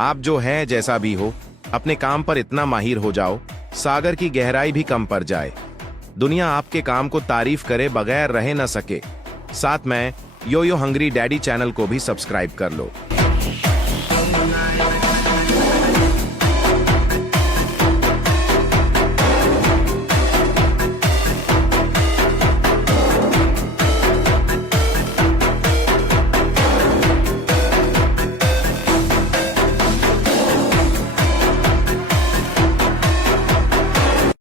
आप जो है जैसा भी हो, अपने काम पर इतना माहिर हो जाओ, सागर की गहराई भी कम पड़ जाए। दुनिया आपके काम को तारीफ करे बगैर रह न सके। साथ में यो यो हंग्री डैडी चैनल को भी सब्सक्राइब कर लो।